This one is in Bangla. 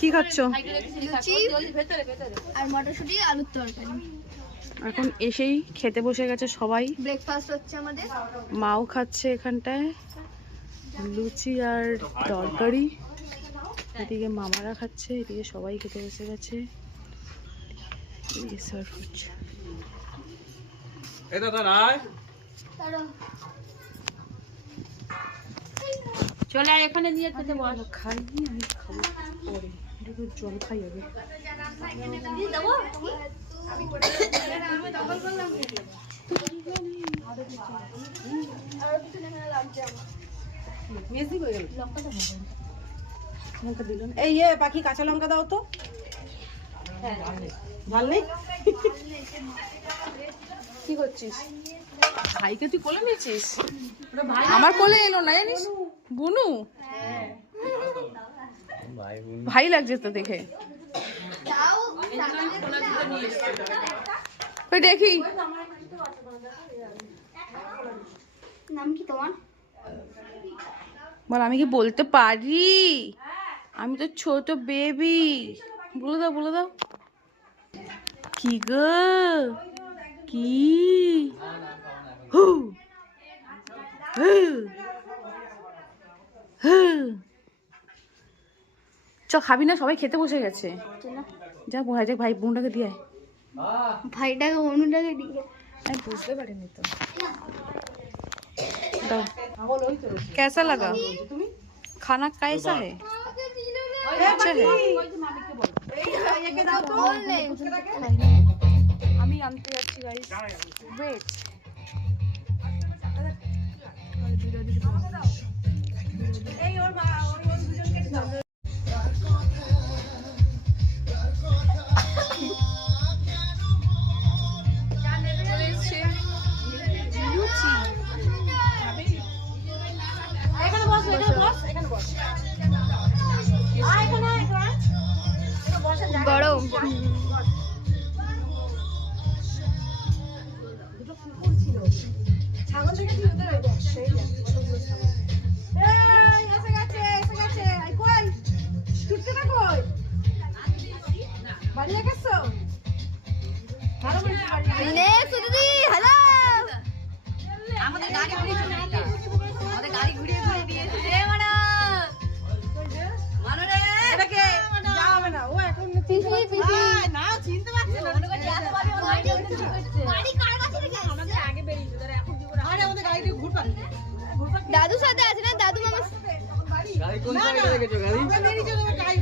কি খাচ্ছ? লুচি আর মটরশুঁটি আলুর তরকারি। এখন এসেই খেতে বসে গেছে সবাই। ব্রেকফাস্ট হচ্ছে আমাদের। মাও খাচ্ছে এখানটায় লুচি আর তরকারি, এদিকে মামারা খাচ্ছে, এদিকে সবাই খেতে বসে গেছে। এদিকে সার্ভ হচ্ছে। চলে আয় এখানে নিয়ে খেতে বস। খাইনি, আমি খাবো পরে, একটু জল খাই আগে। এই পাখি কাঁচা লঙ্কা দাও তো। ভাল নেই? কি করছিস? ভাইকে তুই কোলে নিয়েছিস? আমার কোলে এলো না, জানিস বুনু? ভাই লাগছে তো দেখে। ওই দেখি নাম কি তোমার? বল, আমি কি বলতে পারি? আমি তো ছোট বেবি। বলে দাও, বলে দাও। কি গো, কি? হু হু হু। চ, খাবি না? সবাই খেতে বসে গেছে। যা ভাই, যা ভাই বোনটাকে দিয়ে আয়। ভাইটাকে অনুটাকে দিয়ে। আমি বুঝতে পারিনি তো। দাও। कैसा लगा? खाना कैसा है? अच्छा है। আমি আনতে যাচ্ছি গাইস, ওয়েট। গরম। আমাদের গাড়ি ঘুরিয়ে ঘুরিয়ে দিয়েছে রে মানা। মানো রে এটাকে যা হবে না, ও এখন না চিনতে পারছে না। গাড়ি কার কাছে রেখে আমাদের আগে বেরিয়ে ধরে এখন দিব না। আরে আমাদের গাড়ি ঘুরপাক দাদু সাথে আছে না? দাদু মামা গাড়ি কোন জায়গায় রেখেছো? গাড়ি বেরিয়ে যাবে গাড়ি